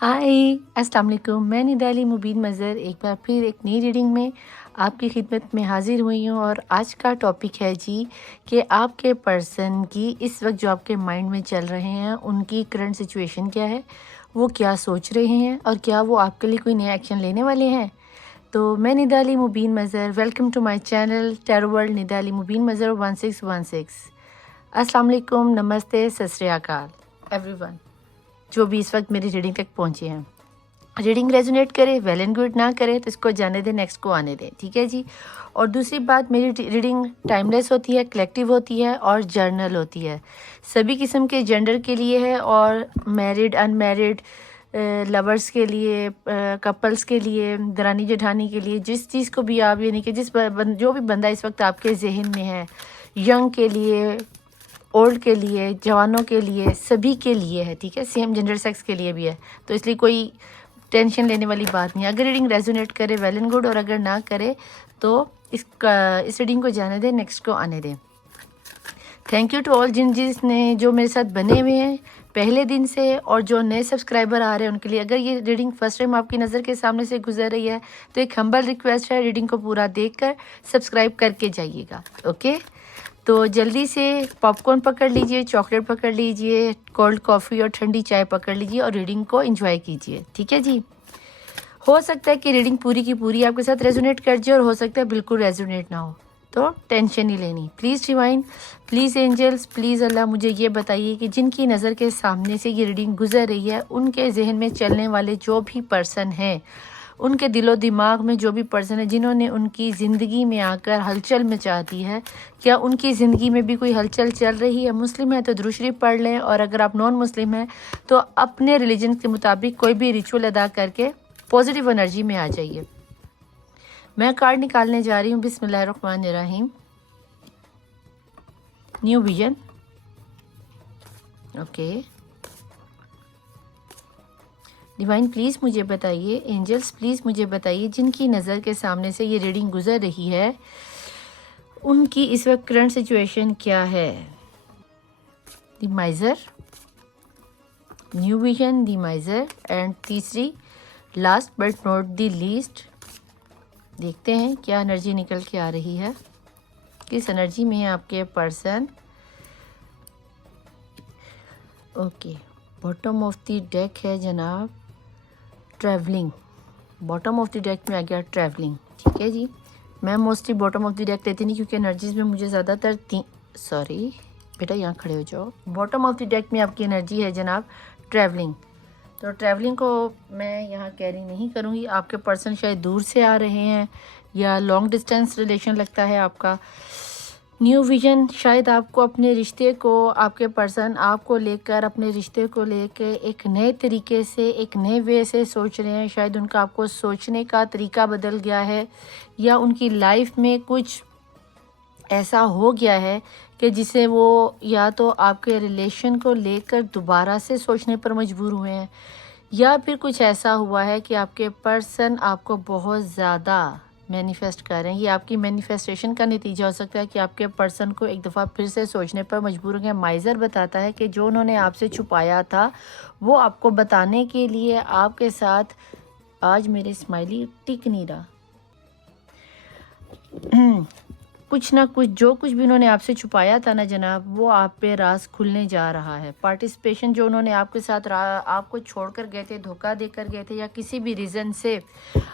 हाय अस्सलाम वालेकुम। मैं निदाली मुबीन मज़र एक बार फिर एक नई रीडिंग में आपकी खिदमत में हाज़िर हुई हूँ। और आज का टॉपिक है जी कि आपके पर्सन की इस वक्त जो आपके माइंड में चल रहे हैं उनकी करंट सिचुएशन क्या है, वो क्या सोच रहे हैं और क्या वो आपके लिए कोई नया एक्शन लेने वाले हैं। तो मैं Nidali Mubeen Mazhar, welcome to my channel tarot world Nidali Mubeen Mazhar 1616। अस्सलाम वालेकुम, नमस्ते, सत श्री अकाल एवरीवन जो भी इस वक्त मेरी रीडिंग तक पहुंचे हैं। रीडिंग रेजोनेट करे वेल एंड गुड, ना करे तो इसको जाने दें, नेक्स्ट को आने दें, ठीक है जी। और दूसरी बात, मेरी रीडिंग टाइमलेस होती है, कलेक्टिव होती है और जर्नल होती है। सभी किस्म के जेंडर के लिए है और मैरिड अनमैरिड लवर्स के लिए, कपल्स के लिए, दरानी जेठानी के लिए, जिस चीज़ को भी आप यानी कि जो भी बंदा इस वक्त आपके जहन में है, यंग के लिए, ओल्ड के लिए, जवानों के लिए, सभी के लिए है, ठीक है। सेम जेंडर सेक्स के लिए भी है, तो इसलिए कोई टेंशन लेने वाली बात नहीं है। अगर रीडिंग रेजोनेट करे वेल एंड गुड, और अगर ना करे तो इस रीडिंग को जाने दें, नेक्स्ट को आने दें। थैंक यू टू ऑल जिसने जो मेरे साथ बने हुए हैं पहले दिन से, और जो नए सब्सक्राइबर आ रहे हैं उनके लिए। अगर ये रीडिंग फर्स्ट टाइम आपकी नज़र के सामने से गुजर रही है तो एक हम्बल रिक्वेस्ट है, रीडिंग को पूरा देखकर सब्सक्राइब करके जाइएगा, ओके। तो जल्दी से पॉपकॉर्न पकड़ लीजिए, चॉकलेट पकड़ लीजिए, कोल्ड कॉफ़ी और ठंडी चाय पकड़ लीजिए और रीडिंग को एंजॉय कीजिए, ठीक है जी। हो सकता है कि रीडिंग पूरी की पूरी आपके साथ रेजोनेट कर जाए और हो सकता है बिल्कुल रेजोनेट ना हो, तो टेंशन नहीं लेनी। Please divine, please angels, please अल्लाह, मुझे ये बताइए कि जिनकी नज़र के सामने से ये रीडिंग गुजर रही है उनके जहन में चलने वाले जो भी पर्सन हैं, उनके दिलो दिमाग में जो भी पर्सन है जिन्होंने उनकी ज़िंदगी में आकर हलचल मचा दी है, क्या उनकी ज़िंदगी में भी कोई हलचल चल रही है। मुस्लिम है तो दुरूद शरीफ पढ़ लें, और अगर आप नॉन मुस्लिम हैं तो अपने रिलीजन के मुताबिक कोई भी रिचुअल अदा करके पॉजिटिव एनर्जी में आ जाइए। मैं कार्ड निकालने जा रही हूँ। बिस्मिल्लाहिर्रहमानिर्रहीम। New vision, okay. Divine please मुझे बताइए, एंजल्स प्लीज़ मुझे बताइए, जिनकी नज़र के सामने से ये रीडिंग गुजर रही है उनकी इस वक्त करंट सिचुएशन क्या है। The miser, new vision, the miser, and तीसरी last but not the least. देखते हैं क्या एनर्जी निकल के आ रही है, किस एनर्जी में है आपके person. Okay, bottom of the deck है जनाब travelling. Bottom of the deck में आ गया ट्रैवलिंग, ठीक है जी। मैं mostly bottom of the deck लेती नहीं क्योंकि एनर्जीज में मुझे ज़्यादातर सॉरी बेटा, यहाँ खड़े हो जाओ। बॉटम ऑफ द डेक में आपकी एनर्जी है जनाब ट्रैवलिंग। तो ट्रैवलिंग को मैं यहाँ कैरी नहीं करूँगी। आपके पर्सन शायद दूर से आ रहे हैं या लॉन्ग डिस्टेंस रिलेशन लगता है आपका। न्यू विजन, शायद आपको अपने रिश्ते को, आपके पर्सन आपको लेकर, अपने रिश्ते को लेकर एक नए तरीके से, एक नए वे से सोच रहे हैं। शायद उनका आपको सोचने का तरीका बदल गया है, या उनकी लाइफ में कुछ ऐसा हो गया है कि जिसे वो या तो आपके रिलेशन को लेकर दोबारा से सोचने पर मजबूर हुए हैं, या फिर कुछ ऐसा हुआ है कि आपके पर्सन आपको बहुत ज़्यादा मैनिफेस्ट कर रहे हैं। ये आपकी मैनिफेस्टेशन का नतीजा हो सकता है कि आपके पर्सन को एक दफ़ा फिर से सोचने पर मजबूर हो गए। माइज़र बताता है कि जो उन्होंने आपसे छुपाया था वो आपको बताने के लिए आपके साथ, आज मेरे स्माइली टिक नहीं रहा, कुछ ना कुछ, जो कुछ भी उन्होंने आपसे छुपाया था ना जनाब, वो आप पे राज खुलने जा रहा है। पार्टिसिपेशन जो उन्होंने आपके साथ आपको छोड़कर गए थे, धोखा देकर गए थे, या किसी भी रीज़न से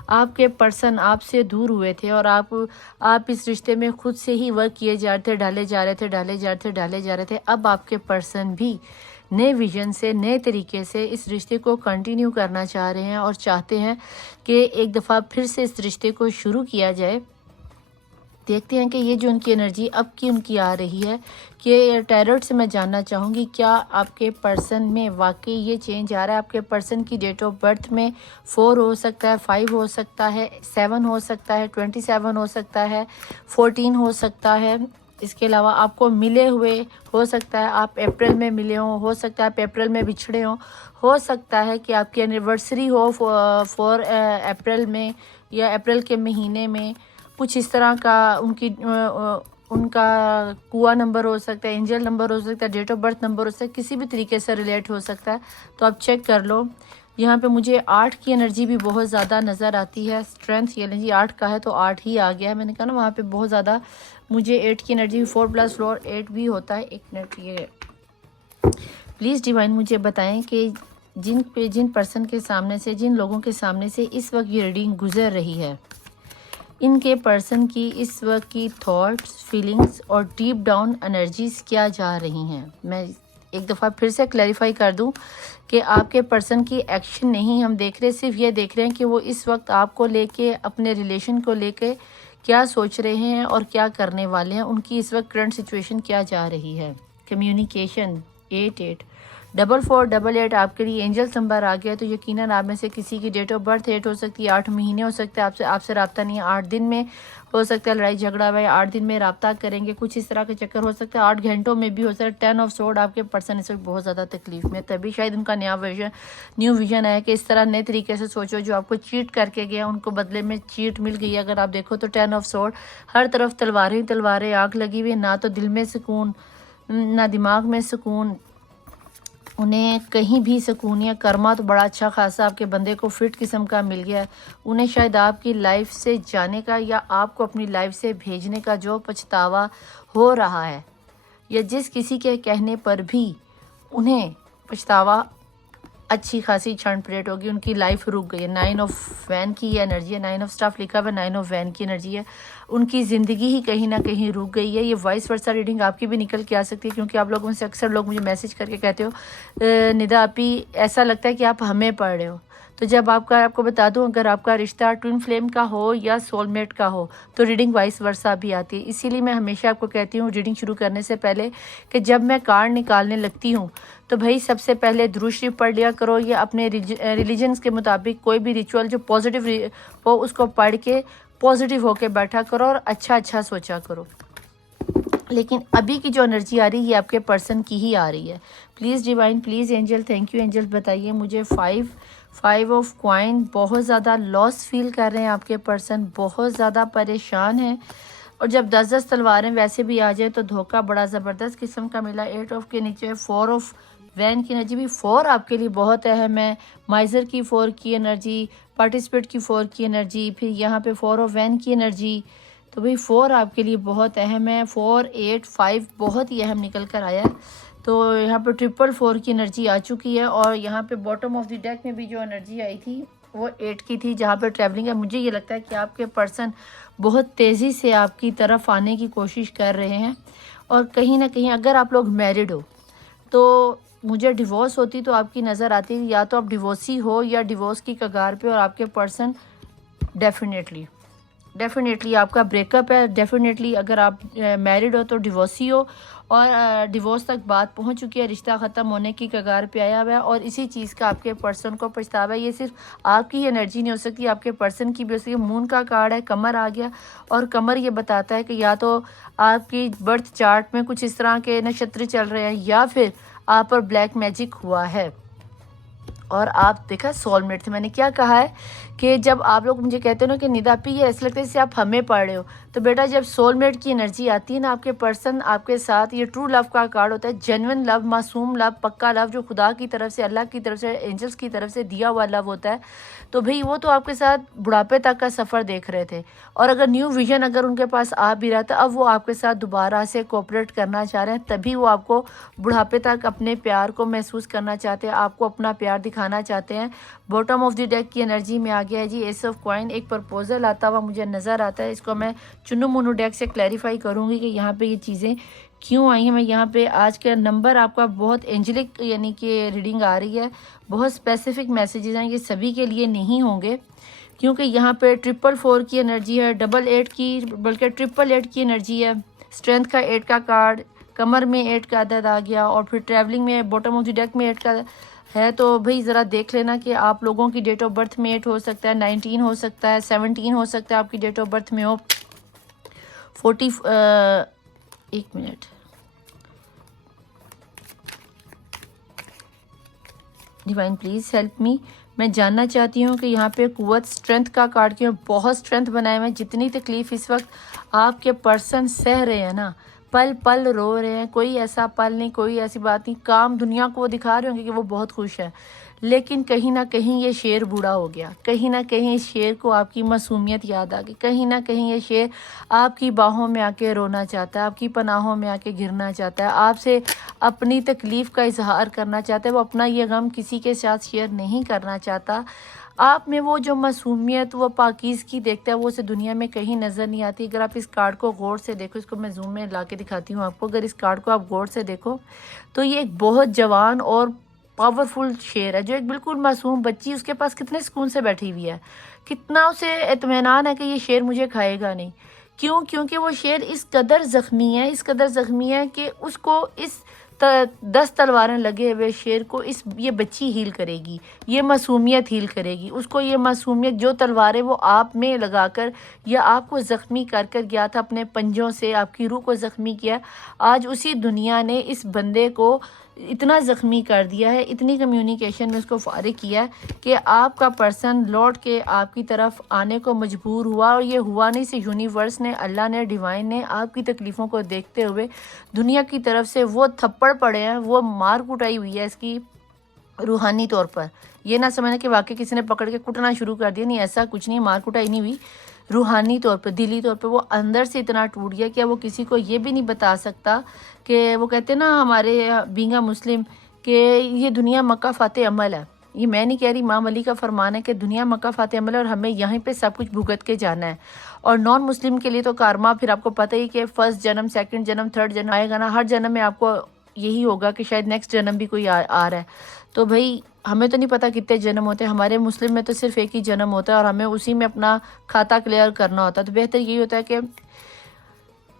आपके पर्सन आपसे दूर हुए थे और आप इस रिश्ते में खुद से ही वर्क किए जा रहे थे, डाले जा रहे थे। अब आपके पर्सन भी नए विजन से, नए तरीके से इस रिश्ते को कंटिन्यू करना चाह रहे हैं और चाहते हैं कि एक दफ़ा फिर से इस रिश्ते को शुरू किया जाए। देखते हैं कि ये जो उनकी एनर्जी अब की उनकी आ रही है, कि टैरोट से मैं जानना चाहूँगी क्या आपके पर्सन में वाकई ये चेंज आ रहा है। आपके पर्सन की डेट ऑफ बर्थ में 4 हो सकता है, 5 हो सकता है, 7 हो सकता है, 27 हो सकता है, 14 हो सकता है। इसके अलावा आपको मिले हुए हो सकता है आप अप्रैल में मिले हो सकता है आप अप्रैल में बिछड़े हो सकता है कि आपकी एनिवर्सरी हो 4 अप्रैल में या अप्रैल के महीने में, कुछ इस तरह का उनका कुआ नंबर हो सकता है, एंजल नंबर हो सकता है, डेट ऑफ बर्थ नंबर हो सकता है, किसी भी तरीके से रिलेट हो सकता है। तो आप चेक कर लो। यहाँ पे मुझे 8 की एनर्जी भी बहुत ज़्यादा नज़र आती है। स्ट्रेंथ ये जी 8 का है तो 8 ही आ गया है। मैंने कहा ना वहाँ पे बहुत ज़्यादा मुझे 8 की एनर्जी 4 + 4 8 भी होता है। एक मिनट, ये प्लीज़ डिवाइन मुझे बताएं कि जिन पर्सन के सामने से, जिन लोगों के सामने से इस वक्त ये रीडिंग गुजर रही है, इनके पर्सन की इस वक्त की थॉट्स, फीलिंग्स और डीप डाउन एनर्जीज क्या जा रही हैं। मैं एक दफ़ा फिर से क्लैरिफाई कर दूं कि आपके पर्सन की एक्शन नहीं हम देख रहे, सिर्फ ये देख रहे हैं कि वो इस वक्त आपको लेके, अपने रिलेशन को लेके क्या सोच रहे हैं और क्या करने वाले हैं। उनकी इस वक्त करंट सिचुएशन क्या जा रही है। कम्युनिकेशन 88 4488 आपके लिए एंजल नंबर आ गया, तो यकीनन आप में से किसी की डेट ऑफ बर्थ 8 हो सकती है, 8 महीने हो सकते हैं आपसे रब्ता नहीं है, 8 दिन में हो सकता है लड़ाई झगड़ा हुआ है, 8 दिन में रब्ता करेंगे, कुछ इस तरह के चक्कर हो सकता है, 8 घंटों में भी हो सकता है। 10 ऑफ सोर्ड आपके पर्सन इस वक्त बहुत ज़्यादा तकलीफ में, तभी शायद उनका न्यू विजन है कि इस तरह नए तरीके से सोचो। जो आपको चीट करके गया उनको बदले में चीट मिल गई। अगर आप देखो तो 10 ऑफ सोर्ड, हर तरफ तलवारें आग लगी हुई है, ना तो दिल में सुकून, ना दिमाग में सुकून, उन्हें कहीं भी सुकून या कर्मा तो बड़ा अच्छा खासा आपके बंदे को फिट किस्म का मिल गया है। उन्हें शायद आपकी लाइफ से जाने का या आपको अपनी लाइफ से भेजने का जो पछतावा हो रहा है, या जिस किसी के कहने पर भी उन्हें पछतावा अच्छी खासी क्षण परेड होगी, उनकी लाइफ रुक गई है। 9 ऑफ वैन की ये एनर्जी है, 9 ऑफ स्टाफ लिखा हुआ है, 9 ऑफ वैन की एनर्जी है। उनकी ज़िंदगी ही कहीं ना कहीं रुक गई है। ये वाइस वर्सा रीडिंग आपकी भी निकल के आ सकती है, क्योंकि आप लोगों में से अक्सर लोग मुझे मैसेज करके कहते हो निदा आपी ऐसा लगता है कि आप हमें पढ़ रहे हो। तो जब आपको बता दूं, अगर आपका रिश्ता ट्विन फ्लेम का हो या सोलमेट का हो तो रीडिंग वाइस वर्सा भी आती है। इसीलिए मैं हमेशा आपको कहती हूँ रीडिंग शुरू करने से पहले कि जब मैं कार्ड निकालने लगती हूँ तो भाई सबसे पहले दुरूद शरीफ पढ़ लिया करो, या अपने रिलीजन्स के मुताबिक कोई भी रिचुअल जो पॉजिटिव हो उसको पढ़ के पॉजिटिव होके बैठा करो और अच्छा सोचा करो। लेकिन अभी की जो एनर्जी आ रही है ये आपके पर्सन की ही आ रही है। Please divine, please angel, thank you angel, बताइए मुझे 5 ऑफ कॉइन, बहुत ज़्यादा लॉस फील कर रहे हैं आपके पर्सन, बहुत ज़्यादा परेशान हैं। और जब 10 तलवारें वैसे भी आ जाए तो धोखा बड़ा ज़बरदस्त किस्म का मिला। 8 ऑफ के नीचे 4 ऑफ वैन की एनर्जी भी 4 आपके लिए बहुत अहम है। माइजर की 4 की एनर्जी, पार्टिसिपेट की 4 की एनर्जी, फिर यहाँ पे 4 ऑफ वैन की एनर्जी, तो भाई 4 आपके लिए बहुत अहम है। 4 8 5 बहुत ही अहम निकल कर आया है। तो यहाँ पे 4 की एनर्जी आ चुकी है। और यहाँ पे बॉटम ऑफ द डेक में भी जो एनर्जी आई थी वो 8 की थी, जहाँ पे ट्रैवलिंग है। मुझे ये लगता है कि आपके पर्सन बहुत तेज़ी से आपकी तरफ आने की कोशिश कर रहे हैं। और कहीं ना कहीं अगर आप लोग मैरिड हो तो मुझे डिवोर्स होती तो आपकी नज़र आती, या तो आप डिवोर्सी हो या डिवोर्स की कगार पे, और आपके पर्सन डेफिनेटली आपका ब्रेकअप है। डेफिनेटली अगर आप मैरिड हो तो डिवोर्सी हो, और डिवोर्स तक बात पहुंच चुकी है, रिश्ता ख़त्म होने की कगार पे आया हुआ है, और इसी चीज़ का आपके पर्सन को पछतावा है। ये सिर्फ आपकी ही एनर्जी नहीं हो सकती, आपके पर्सन की भी हो सकती है। मून का कार्ड है, कमर आ गया, और कमर ये बताता है कि या तो आपकी बर्थ चार्ट में कुछ इस तरह के नक्षत्र चल रहे हैं, या फिर आप पर ब्लैक मैजिक हुआ है और आप देखा सोलमेट थे। मैंने क्या कहा है कि जब आप लोग मुझे कहते हो ना कि निदा पी ये ऐसा लगता है जैसे आप हमें पढ़ रहे हो, तो बेटा जब सोलमेट की एनर्जी आती है ना आपके पर्सन आपके साथ, ये ट्रू लव का कार्ड होता है। जेन्युइन लव, मासूम लव, पक्का लव, जो खुदा की तरफ से, अल्लाह की तरफ से, एंजल्स की तरफ से दिया हुआ लव होता है। तो भाई वो तो आपके साथ बुढ़ापे तक का सफ़र देख रहे थे, और अगर न्यू विजन अगर उनके पास आ भी रहा था, अब वो आपके साथ दोबारा से कोऑपरेट करना चाह रहे हैं, तभी वो आपको बुढ़ापे तक अपने प्यार को महसूस करना चाहते हैं, आपको अपना प्यार दिखाना चाहते हैं। बॉटम ऑफ द डेक की एनर्जी में आ गया है जी एस ऑफ कॉइन। एक प्रपोजल आता हुआ मुझे नज़र आता है, इसको मैं चुन्नू मुन्नू डेक से क्लैरिफाई करूँगी कि यहाँ पे ये चीज़ें क्यों आई हैं। मैं यहाँ पे आज का नंबर आपका बहुत एंजलिक यानी कि रीडिंग आ रही है, बहुत स्पेसिफिक मैसेजेस हैं, ये सभी के लिए नहीं होंगे, क्योंकि यहाँ पे 444 की एनर्जी है, 88 की, बल्कि 888 की एनर्जी है, स्ट्रेंथ का 8 का कार्ड, कमर में 8 का अदद आ गया, और फिर ट्रैवलिंग में बॉटम ऑफ द डेक में 8 का है। तो भाई ज़रा देख लेना कि आप लोगों की डेट ऑफ बर्थ में 8 हो सकता है, 19 हो सकता है, 17 हो सकता है, आपकी डेट ऑफ बर्थ में हो 40 एक minute, divine please help me. मैं जानना चाहती हूँ कि यहाँ पे कुव्वत स्ट्रेंथ का कार्ड क्यों, बहुत स्ट्रेंथ बनाए हुए हैं। जितनी तकलीफ़ इस वक्त आपके पर्सन सह रहे हैं ना, पल पल रो रहे हैं, कोई ऐसा पल नहीं, कोई ऐसी बात नहीं, काम दुनिया को वो दिखा रहे होंगे कि वो बहुत खुश है, लेकिन कहीं ना कहीं ये शेर बूढ़ा हो गया, कहीं ना कहीं इस शेर को आपकी मासूमियत याद आ गई, कहीं ना कहीं ये शेर आपकी बाहों में आके रोना चाहता है, आपकी पनाहों में आके गिरना चाहता है, आपसे अपनी तकलीफ़ का इजहार करना चाहता है। वो अपना ये गम किसी के साथ शेयर नहीं करना चाहता। आप में वो जो मासूमियत, वो पाकीज़गी देखता है, वो उसे दुनिया में कहीं नज़र नहीं आती। अगर आप इस कार्ड को गौर से देखो, इसको मैं जूम में ला के दिखाती हूँ आपको, अगर इस कार्ड को आप गौर से देखो तो ये एक बहुत जवान और पावरफुल शेर है, जो एक बिल्कुल मासूम बच्ची उसके पास कितने सुकून से बैठी हुई है, कितना उसे इत्मीनान है कि ये शेर मुझे खाएगा नहीं। क्यों? क्योंकि वो शेर इस कदर ज़ख्मी है, इस कदर ज़ख्मी है कि उसको इस 10 तलवारें लगे हुए शेर को ये बच्ची हील करेगी, ये मासूमियत हील करेगी उसको। ये मासूमियत, जो तलवारें वो आप में लगाकर या आपको ज़ख्मी कर कर गया था, अपने पंजों से आपकी रूह को ज़ख्मी किया, आज उसी दुनिया ने इस बंदे को इतना ज़ख्मी कर दिया है, इतनी कम्युनिकेशन में उसको फारिग किया है कि आपका पर्सन लौट के आपकी तरफ आने को मजबूर हुआ। और ये हुआ नहीं से यूनिवर्स ने, अल्लाह ने, डिवाइन ने आपकी तकलीफ़ों को देखते हुए दुनिया की तरफ से वो थप्पड़ पड़े हैं, वो मार कुटाई हुई है इसकी रूहानी तौर पर। ये ना समझना कि वाकई किसी ने पकड़ के कुटना शुरू कर दिया, नहीं, ऐसा कुछ नहीं, मार कुटाई नहीं हुई। रूहानी तौर पर, दिली तौर पर वो अंदर से इतना टूट गया कि वो किसी को ये भी नहीं बता सकता कि वो कहते हैं ना हमारे बींगा मुस्लिम कि ये दुनिया मक्का फ़ाते अमल है। ये मैं नहीं कह रही, इमाम अली का फरमान है कि दुनिया मक्का फ़ाते अमल है और हमें यहीं पे सब कुछ भुगत के जाना है। और नॉन मुस्लिम के लिए तो कारमा, फिर आपको पता ही कि फर्स्ट जन्म, सेकंड जन्म, थर्ड जन्म आएगा ना, हर जन्म में आपको यही होगा कि शायद नेक्स्ट जन्म भी कोई आ रहा है। तो भाई हमें तो नहीं पता कितने जन्म होते हैं, हमारे मुस्लिम में तो सिर्फ एक ही जन्म होता है और हमें उसी में अपना खाता क्लियर करना होता है। तो बेहतर यही होता है कि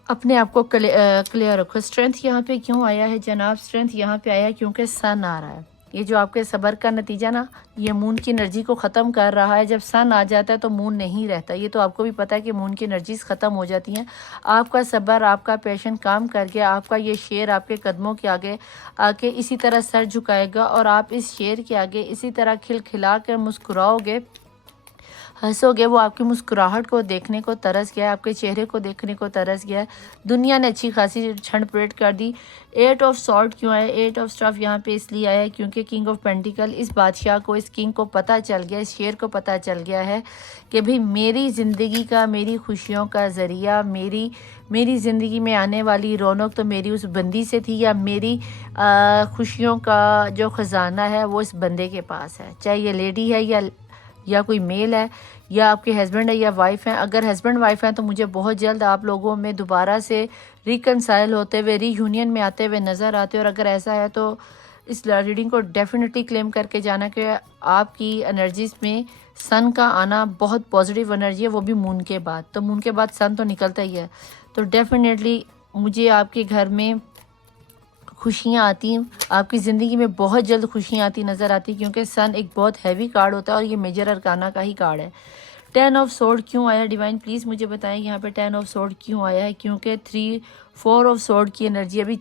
अपने आप को क्लियर रखो। स्ट्रेंथ यहाँ पे क्यों आया है जनाब? स्ट्रेंथ यहाँ पे आया है क्योंकि सन आ रहा है। ये जो आपके सब्र का नतीजा ना, ये मून की एनर्जी को ख़त्म कर रहा है। जब सन आ जाता है तो मून नहीं रहता, ये तो आपको भी पता है कि मून की एनर्जीज ख़त्म हो जाती हैं। आपका सब्र, आपका पैशन काम कर गया, आपका ये शेर आपके कदमों के आगे आके इसी तरह सर झुकाएगा और आप इस शेर के आगे इसी तरह खिलखिला कर मुस्कुराओगे, हंसोगे। वो आपकी मुस्कुराहट को देखने को तरस गया है, आपके चेहरे को देखने को तरस गया है। दुनिया ने अच्छी खासी क्षण परेड कर दी। 8 ऑफ सॉर्ड क्यों आया? 8 ऑफ स्टफ यहाँ पे इसलिए आया है क्योंकि किंग ऑफ पेंटिकल, इस बादशाह को, इस किंग को पता चल गया, इस शेर को पता चल गया है कि भाई मेरी ज़िंदगी का, मेरी खुशियों का ज़रिया, मेरी ज़िंदगी में आने वाली रौनक तो मेरी उस बंदी से थी, या मेरी खुशियों का जो ख़जाना है वो इस बंदे के पास है। चाहे ये लेडी है या कोई मेल है, या आपके हस्बैंड है या वाइफ हैं। अगर हस्बैंड वाइफ हैं तो मुझे बहुत जल्द आप लोगों में दोबारा से रिकनसाइल होते हुए, रीयूनियन में आते हुए नज़र आते हैं। और अगर ऐसा है तो इस रीडिंग को डेफिनेटली क्लेम करके जाना कि आपकी एनर्जीज में सन का आना बहुत पॉजिटिव एनर्जी है, वो भी मून के बाद। तो मून के बाद सन तो निकलता ही है। तो डेफिनेटली मुझे आपके घर में खुशियाँ आती, आपकी ज़िंदगी में बहुत जल्द खुशियाँ आती नज़र आती, क्योंकि सन एक बहुत हैवी कार्ड होता है और ये मेजर अरकाना का ही कार्ड है। 10 ऑफ सोर्ड क्यों आया डिवाइन? प्लीज़ मुझे बताएं यहाँ पे 10 ऑफ सोर्ड क्यों आया है? क्योंकि 4 ऑफ सोर्ड की एनर्जी अभी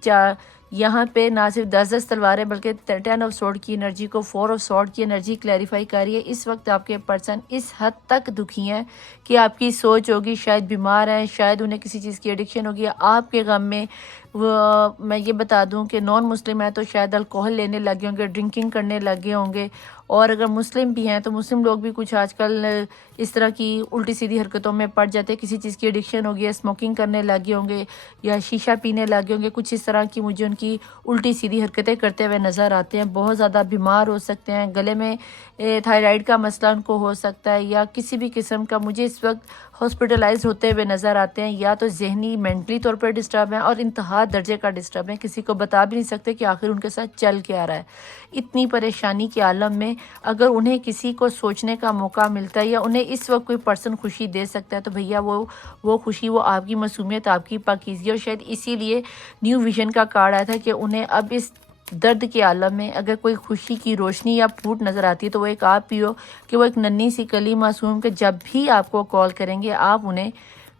यहाँ पे ना सिर्फ 10 तलवारें बल्कि 10 ऑफ सोर्ड की एनर्जी को 4 ऑफ सोर्ड की एनर्जी क्लैरिफाई कर रही है। इस वक्त आपके पर्सन इस हद तक दुखी हैं कि आपकी सोच होगी शायद बीमार हैं, शायद उन्हें किसी चीज़ की एडिक्शन होगी, आपके गम में वो मैं ये बता दूं कि नॉन मुस्लिम है तो शायद अल्कोहल लेने लगे होंगे, ड्रिंकिंग करने लगे होंगे। और अगर मुस्लिम भी हैं तो मुस्लिम लोग भी कुछ आजकल इस तरह की उल्टी सीधी हरकतों में पड़ जाते हैं, किसी चीज़ की एडिक्शन होगी, स्मोकिंग करने लगे होंगे या शीशा पीने लगे होंगे, कुछ इस तरह की मुझे उनकी उल्टी सीधी हरकतें करते हुए नज़र आते हैं। बहुत ज़्यादा बीमार हो सकते हैं, गले में थायराइड का मसला उनको हो सकता है, या किसी भी किस्म का मुझे इस वक्त हॉस्पिटलाइज होते हुए नज़र आते हैं, या तो जहनी मेंटली तौर पर डिस्टर्ब हैं और इंतहा दर्जे का डिस्टर्ब है, किसी को बता भी नहीं सकते कि आखिर उनके साथ चल क्या रहा है। इतनी परेशानी के आलम में अगर उन्हें किसी को सोचने का मौका मिलता है या उन्हें इस वक्त कोई पर्सन खुशी दे सकता है तो भैया वो खुशी, वो आपकी मासूमियत, आपकी पाकीज़गी। और शायद इसीलिए न्यू विजन का कार्ड आया था कि उन्हें अब इस दर्द के आलम में अगर कोई खुशी की रोशनी या फूट नज़र आती है तो वो एक आप ही हो कि वो एक नन्ही सी कली मासूम के जब भी आपको कॉल करेंगे आप उन्हें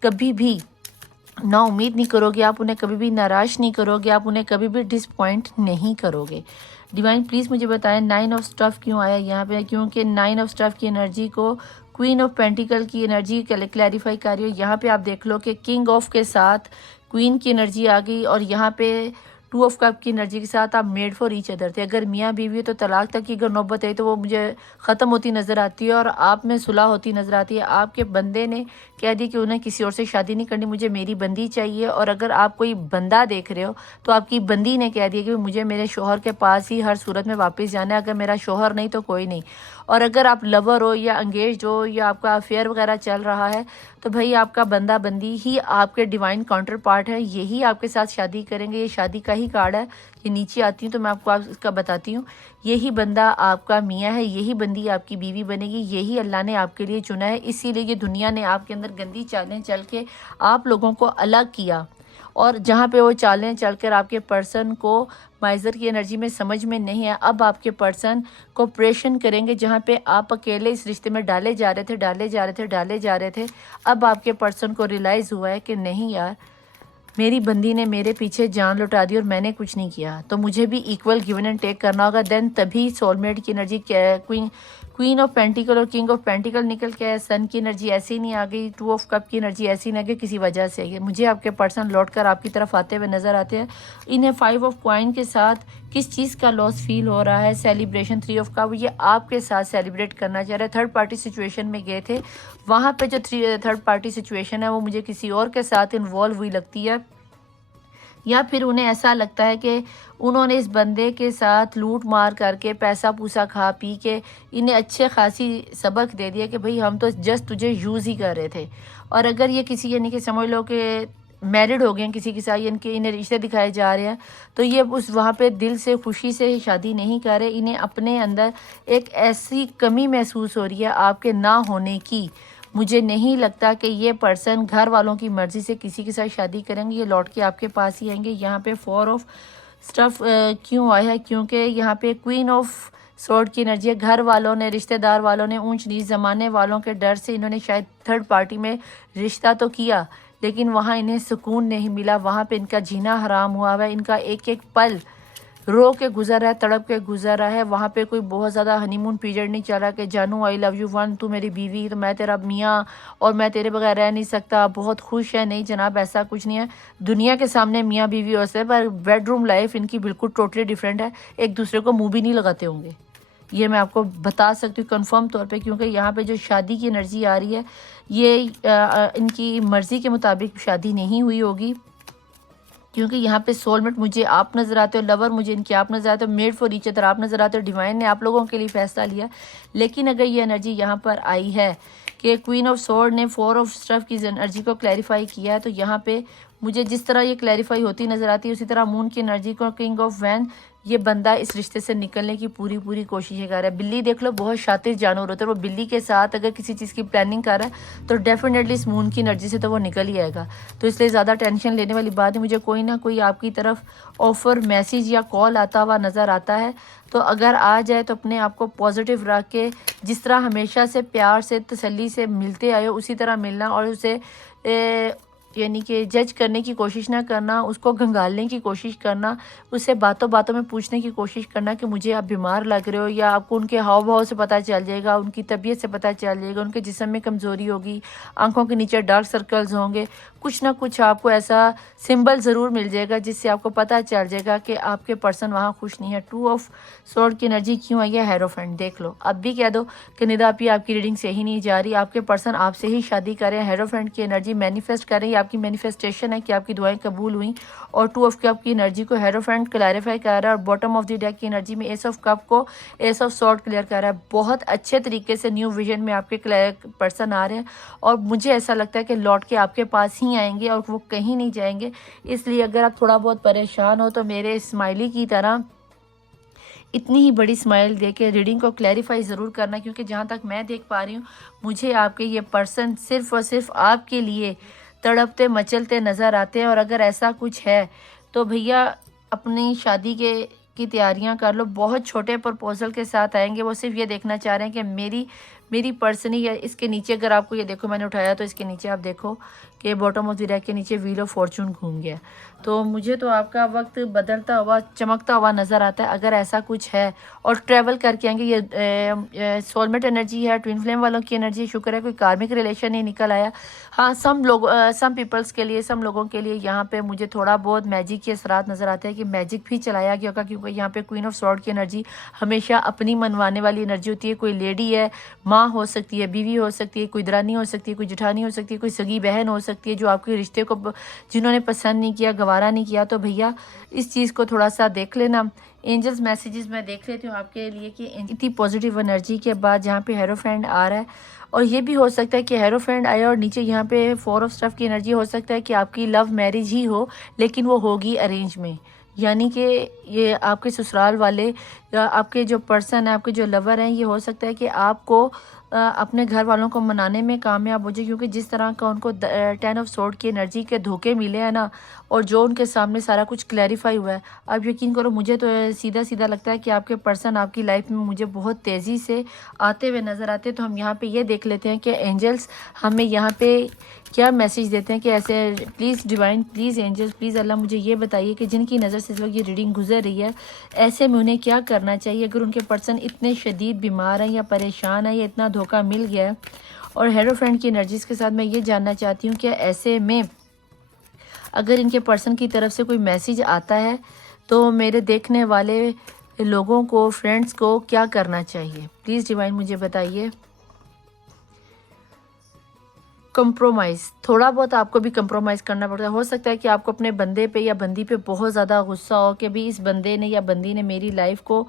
कभी भी ना उम्मीद नहीं करोगे, आप उन्हें कभी भी नाराज़ नहीं करोगे, आप उन्हें कभी भी डिसपॉइंट नहीं करोगे। डिवाइन प्लीज़ मुझे बताएं 9 ऑफ स्टफ क्यों आया यहाँ पे? क्योंकि 9 ऑफ स्टफ की एनर्जी को क्वीन ऑफ पेंटिकल की एनर्जी क्लैरिफाई कर रही हो। यहाँ पे आप देख लो कि किंग ऑफ के साथ क्वीन की एनर्जी आ गई और यहाँ पे 2 ऑफ कप की एनर्जी के साथ आप मेड फॉर ईच अदर थे। अगर मियाँ बीवी तो तलाक तक की अगर नौबत आई तो वो मुझे ख़त्म होती नज़र आती है और आप में सुलह होती नज़र आती है। आपके बंदे ने कह दी कि उन्हें किसी और से शादी नहीं करनी, मुझे मेरी बंदी चाहिए। और अगर आप कोई बंदा देख रहे हो तो आपकी बंदी ने कह दिया कि मुझे मेरे शोहर के पास ही हर सूरत में वापस जाना है, अगर मेरा शोहर नहीं तो कोई नहीं। और अगर आप लवर हो या एंगेज हो या आपका अफेयर वगैरह चल रहा है तो भाई आपका बंदा बंदी ही आपके डिवाइन काउंटर पार्ट है, यही आपके साथ शादी करेंगे। ये शादी का ही कार्ड है। ये नीचे आती हूँ तो मैं आपको इसका बताती हूँ। यही बंदा आपका मियाँ है, यही बंदी आपकी बीवी बनेगी, यही अल्लाह ने आपके लिए चुना है। इसीलिए ये दुनिया ने आपके अंदर गंदी चालें चल के आप लोगों को अलग किया और जहाँ पे वो चालें चलकर आपके पर्सन को माइजर की एनर्जी में समझ में नहीं है, अब आपके पर्सन कोऑपरेशन करेंगे। जहाँ पे आप अकेले इस रिश्ते में डाले जा रहे थे, अब आपके पर्सन को रियलाइज़ हुआ है कि नहीं यार, मेरी बंदी ने मेरे पीछे जान लुटा दी और मैंने कुछ नहीं किया, तो मुझे भी इक्वल गिवन एंड टेक करना होगा। देन तभी सोलमेट की एनर्जी क्वीन ऑफ पेंटिकल और किंग ऑफ पेंटिकल निकल के आया। सन की एनर्जी ऐसी नहीं आ गई, 2 ऑफ कप की एनर्जी ऐसी नहीं आ गई, किसी वजह से आई। मुझे आपके पर्सन लौट कर आपकी तरफ आते हुए नजर आते हैं। इन्हें 5 ऑफ कॉइन के साथ किस चीज़ का लॉस फील हो रहा है, सेलिब्रेशन 3 ऑफ कप, ये आपके साथ सेलिब्रेट करना चाह रहे हैं। थर्ड पार्टी सिचुएशन में गए थे, वहाँ पे जो थर्ड पार्टी सिचुएशन है वो मुझे किसी और के साथ इन्वॉल्व हुई लगती है, या फिर उन्हें ऐसा लगता है कि उन्होंने इस बंदे के साथ लूट मार करके पैसा पूसा खा पी के इन्हें अच्छे खासी सबक दे दिया कि भाई हम तो जस्ट तुझे यूज़ ही कर रहे थे। और अगर ये किसी यानी कि समझ लो कि मैरिड हो गए हैं किसी के साथ, इनके इन्हें रिश्ते दिखाए जा रहे हैं, तो ये उस वहाँ पे दिल से खुशी से शादी नहीं कर रहे। इन्हें अपने अंदर एक ऐसी कमी महसूस हो रही है आपके ना होने की। मुझे नहीं लगता कि ये पर्सन घर वालों की मर्ज़ी से किसी के साथ शादी करेंगे, ये लौट के आपके पास ही आएंगे। यहाँ पे 4 ऑफ स्टफ क्यों आया है, क्योंकि यहाँ पे क्वीन ऑफ स्वॉर्ड की एनर्जी है। घर वालों ने, रिश्तेदार वालों ने, ऊंच नीच ज़माने वालों के डर से इन्होंने शायद थर्ड पार्टी में रिश्ता तो किया, लेकिन वहाँ इन्हें सुकून नहीं मिला। वहाँ पे इनका जीना हराम हुआ है, इनका एक एक पल रो के गुजर है, तड़प के गुजर रहा है। वहाँ पे कोई बहुत ज़्यादा हनीमून पीरियड नहीं चला कि जानू आई लव यू वन, तू मेरी बीवी तो मैं तेरा मियाँ और मैं तेरे बगैर रह नहीं सकता, बहुत खुश है। नहीं जनाब, ऐसा कुछ नहीं है। दुनिया के सामने मियाँ बीवी हो सकते, पर बेडरूम लाइफ इनकी बिल्कुल टोटली डिफरेंट है। एक दूसरे को मुँह भी नहीं लगाते होंगे, ये मैं आपको बता सकती हूँ कंफर्म तौर पे, क्योंकि यहाँ पे जो शादी की एनर्जी आ रही है ये इनकी मर्ज़ी के मुताबिक शादी नहीं हुई होगी, क्योंकि यहाँ पे सोलमेट मुझे आप नज़र आते हो, लवर मुझे इनके आप नज़र आते हो, मेड फॉर ईच अदर आप नज़र आते हो। डिवाइन ने आप लोगों के लिए फैसला लिया। लेकिन अगर ये एनर्जी यहाँ पर आई है कि क्वीन ऑफ स्वॉर्ड ने 4 ऑफ स्टफ की एनर्जी को क्लैरिफाई किया है, तो यहाँ पे मुझे जिस तरह ये क्लैरिफाई होती नज़र आती है उसी तरह मून की एनर्जी को, किंग ऑफ वैन, ये बंदा इस रिश्ते से निकलने की पूरी कोशिश कर रहा है। बिल्ली देख लो, बहुत शातिर जानवर होता है, वो बिल्ली के साथ अगर किसी चीज़ की प्लानिंग कर रहा है तो डेफिनेटली इस मून की एनर्जी से तो वो निकल ही आएगा। तो इसलिए ज़्यादा टेंशन लेने वाली बात है। मुझे कोई ना कोई आपकी तरफ ऑफ़र, मैसेज या कॉल आता हुआ नज़र आता है, तो अगर आ जाए तो अपने आप को पॉजिटिव रख के जिस तरह हमेशा से प्यार से तसल्ली से मिलते आए हो उसी तरह मिलना, और उसे यानी कि जज करने की कोशिश ना करना, उसको घंगालने की कोशिश करना, उससे बातों बातों में पूछने की कोशिश करना कि मुझे आप बीमार लग रहे हो, या आपको उनके हाव भाव से पता चल जाएगा, उनकी तबीयत से पता चल जाएगा, उनके जिस्म में कमज़ोरी होगी, आंखों के नीचे डार्क सर्कल्स होंगे, कुछ ना कुछ आपको ऐसा सिंबल ज़रूर मिल जाएगा जिससे आपको पता चल जाएगा कि आपके पर्सन वहाँ खुश नहीं है। 2 ऑफ स्वॉर्ड की एनर्जी क्यों आई है, हेरोफेंट देख लो। अब भी कह दो कि निदा आपकी रीडिंग सही नहीं जा रही, आपके पर्सन आपसे ही शादी कर रहे हैं। हेरोफेंट की एनर्जी मैनिफेस्ट कर रही है, आपकी मैनिफेस्टेशन है कि आपकी दुआएं कबूल हुई। और 2 ऑफ कप की एनर्जी को हेरोफेंट क्लैरिफाई कर रहा है, और बॉटम ऑफ द डेक की एनर्जी में एस ऑफ कप को एस ऑफ स्वॉर्ड क्लियर कर रहा है। बहुत अच्छे तरीके से न्यू विजन में आपके पर्सन आ रहे हैं, और मुझे ऐसा लगता है कि लौट के आपके पास ही आएंगे और वो कहीं नहीं जाएंगे। इसलिए अगर आप थोड़ा बहुत परेशान हो तो मेरे स्माइली की तरह इतनी ही बड़ी स्माइल दे के रीडिंग को क्लैरिफाई ज़रूर करना, क्योंकि जहाँ तक मैं देख पा रही हूँ मुझे आपके ये पर्सन सिर्फ़ और सिर्फ आपके लिए तड़पते मचलते नज़र आते हैं। और अगर ऐसा कुछ है तो भैया अपनी शादी की तैयारियां कर लो। बहुत छोटे प्रपोजल के साथ आएंगे, वो सिर्फ ये देखना चाह रहे हैं कि मेरी मेरी पर्सन ही है। इसके नीचे अगर आपको ये देखो, मैंने उठाया तो इसके नीचे आप देखो कि बॉटम ऑफ द डेक के नीचे व्हील ऑफ फॉर्चून घूम गया। तो मुझे तो आपका वक्त बदलता हुआ, चमकता हुआ नज़र आता है। अगर ऐसा कुछ है और ट्रैवल करके आएंगे, ये सोलमेट एनर्जी है, ट्विन फ्लेम वालों की एनर्जी। शुक्र है कोई कार्मिक रिलेशन नहीं निकल आया। हाँ, सम पीपल्स के लिए, सम लोगों के लिए यहाँ पे मुझे थोड़ा बहुत मैजिक के असरात नज़र आते हैं कि मैजिक भी चलाया गया होगा, क्योंकि यहाँ पे क्वीन ऑफ सॉर्ड की एनर्जी हमेशा अपनी मनवाने वाली एनर्जी होती है। कोई लेडी है, माँ हो सकती है, बीवी हो सकती है, कोई दरानी हो सकती है, कोई जेठानी हो सकती है, कोई सगी बहन हो सकती है, जो आपके रिश्ते को जिन्होंने पसंद नहीं किया, गवारा नहीं किया। तो भैया इस चीज़ को थोड़ा सा देख लेना। एंजल्स मैसेजेस मैं देख लेती हूँ आपके लिए कि इतनी पॉजिटिव एनर्जी के बाद जहाँ पे हेरोफेंड आ रहा है, और ये भी हो सकता है कि हेरोफेंड आया और नीचे यहाँ पे 4 ऑफ स्टफ की एनर्जी। हो सकता है कि आपकी लव मैरिज ही हो, लेकिन वो होगी अरेंज में। यानी कि ये आपके ससुराल वाले या आपके जो पर्सन है, आपके जो लवर हैं, ये हो सकता है कि आपको अपने घर वालों को मनाने में कामयाब हो जाए, क्योंकि जिस तरह का उनको 10 ऑफ सोर्ड की एनर्जी के धोखे मिले हैं ना, और जो उनके सामने सारा कुछ क्लैरिफाई हुआ है। अब यकीन करो, मुझे तो सीधा सीधा लगता है कि आपके पर्सन आपकी लाइफ में मुझे बहुत तेज़ी से आते हुए नज़र आते हैं। तो हम यहाँ पे ये देख लेते हैं कि एंजल्स हमें यहाँ पे क्या मैसेज देते हैं कि ऐसे please divine, please angels, please अल्लाह मुझे ये बताइए कि जिनकी नज़र से इस वक्त ये रीडिंग गुजर रही है, ऐसे में उन्हें क्या करना चाहिए अगर उनके पर्सन इतने शदीद बीमार हैं या परेशान है या इतना धोखा मिल गया है। और हेरोफ्रेंड की एनर्जीज़ के साथ मैं ये जानना चाहती हूँ कि ऐसे में अगर इनके पर्सन की तरफ से कोई मैसेज आता है तो मेरे देखने वाले लोगों को, फ्रेंड्स को क्या करना चाहिए। प्लीज़ डिवाइन मुझे बताइए। कंप्रोमाइज़, थोड़ा बहुत आपको भी कंप्रोमाइज़ करना पड़ता है। हो सकता है कि आपको अपने बंदे पे या बंदी पे बहुत ज़्यादा गुस्सा हो कि भी इस बंदे ने या बंदी ने मेरी लाइफ को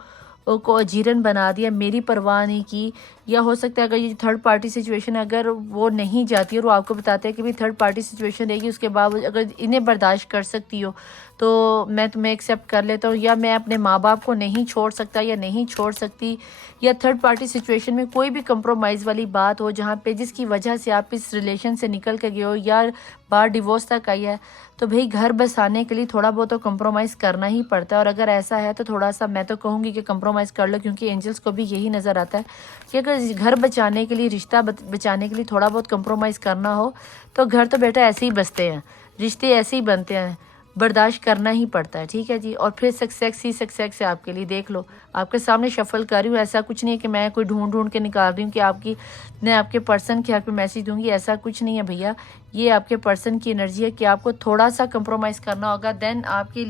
अजीरन बना दिया, मेरी परवाह नहीं की। या हो सकता है अगर ये थर्ड पार्टी सिचुएशन है, अगर वो नहीं जाती और वो आपको बताते हैं कि भी थर्ड पार्टी सिचुएशन रहेगी, उसके बावजूद अगर इन्हें बर्दाश्त कर सकती हो तो मैं तुम्हें एक्सेप्ट कर लेता हूँ, या मैं अपने माँ बाप को नहीं छोड़ सकता या नहीं छोड़ सकती, या थर्ड पार्टी सिचुएशन में कोई भी कंप्रोमाइज़ वाली बात हो जहाँ पे जिसकी वजह से आप इस रिलेशन से निकल के गए हो या बार डिवोर्स तक आई है, तो भाई घर बसाने के लिए थोड़ा बहुत तो कंप्रोमाइज़ करना ही पड़ता है। और अगर ऐसा है तो थोड़ा सा मैं तो कहूँगी कि कंप्रोमाइज़ कर लो, क्योंकि एंजल्स को भी यही नज़र आता है कि अगर घर बचाने के लिए, रिश्ता बचाने के लिए थोड़ा बहुत कंप्रोमाइज़ करना हो तो घर तो बेटा ऐसे ही बसते हैं, रिश्ते ऐसे ही बनते हैं, बर्दाश्त करना ही पड़ता है। ठीक है जी। और फिर सक्सेस ही सक्सेस है आपके लिए। देख लो, आपके सामने शफल कर रही हूँ, ऐसा कुछ नहीं है कि मैं कोई ढूंढ ढूंढ के निकाल रही हूँ कि मैं आपके पर्सन के हक में मैसेज दूंगी, ऐसा कुछ नहीं है भैया। ये आपके पर्सन की एनर्जी है कि आपको थोड़ा सा कंप्रोमाइज़ करना होगा, देन आपके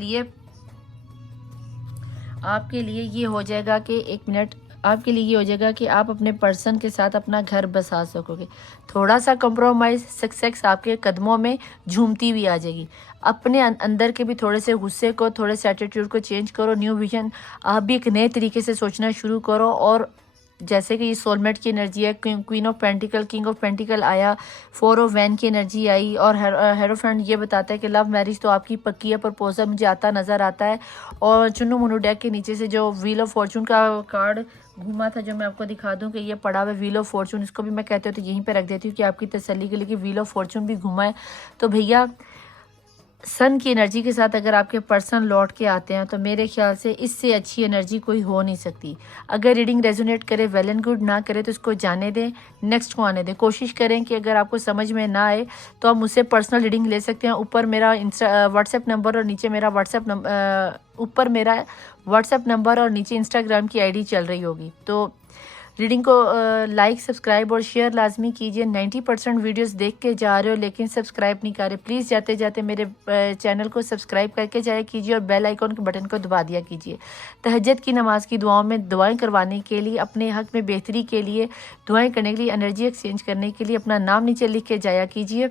लिए ये हो जाएगा कि 1 मिनट, आपके लिए ये हो जाएगा कि आप अपने पर्सन के साथ अपना घर बसा सकोगे। थोड़ा सा कंप्रोमाइज़, सक्सेस आपके कदमों में झूमती हुई आ जाएगी। अपने अंदर के भी थोड़े से गुस्से को, थोड़े से एटीट्यूड को चेंज करो, न्यू विजन, आप भी एक नए तरीके से सोचना शुरू करो। और जैसे कि ये सोलमेट की एनर्जी है, queen of pentacle, king of pentacle आया, 4 ऑफ वैन की एनर्जी आई, और हेरोफ्रेंड ये बताता है कि लव मैरिज तो आपकी पक्की है, प्रपोजल मुझे आता नज़र आता है। और चुन्नू मुन्नू डेक के नीचे से जो व्हील ऑफ फॉर्चून का कार्ड घूमा था, जो मैं आपको दिखा दूं कि ये पड़ा हुआ व्हील ऑफ फॉर्चून, इसको भी मैं कहती हूँ तो यहीं पे रख देती हूँ कि आपकी तसल्ली के लिए कि व्हील ऑफ फॉर्चून भी घूमा है। तो भैया सन की एनर्जी के साथ अगर आपके पर्सन लौट के आते हैं तो मेरे ख्याल से इससे अच्छी एनर्जी कोई हो नहीं सकती। अगर रीडिंग रेजोनेट करे वेल एंड गुड, ना करे तो इसको जाने दें, नेक्स्ट को आने दें। कोशिश करें कि अगर आपको समझ में ना आए तो आप मुझसे पर्सनल रीडिंग ले सकते हैं। ऊपर मेरा व्हाट्सएप नंबर और नीचे मेरा ऊपर मेरा व्हाट्सएप नंबर और नीचे इंस्टाग्राम की आईडी चल रही होगी। तो रीडिंग को लाइक, सब्सक्राइब और शेयर लाजमी कीजिए। 90% वीडियोस देख के जा रहे हो लेकिन सब्सक्राइब नहीं कर रहे, प्लीज़ जाते जाते मेरे चैनल को सब्सक्राइब करके जाया कीजिए और बेल आइकॉन के बटन को दबा दिया कीजिए। तहज्जुद की नमाज की दुआओं में दुआएं करवाने के लिए, अपने हक में बेहतरी के लिए, दुआएं करने के लिए, एनर्जी एक्सचेंज करने के लिए अपना नाम नीचे लिख के जाया कीजिए।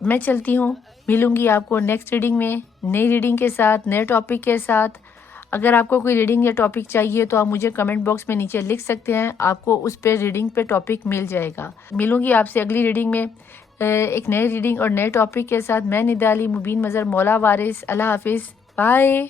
मैं चलती हूँ, मिलूँगी आपको नेक्स्ट रीडिंग में, नई रीडिंग के साथ, नए टॉपिक के साथ। अगर आपको कोई रीडिंग या टॉपिक चाहिए तो आप मुझे कमेंट बॉक्स में नीचे लिख सकते हैं, आपको उस पे रीडिंग पे टॉपिक मिल जाएगा। मिलूंगी आपसे अगली रीडिंग में एक नई रीडिंग और नए टॉपिक के साथ। मैं निदा अली मुबीन मज़हर, मौला वारिस। अल्लाह हाफिज़, बाय।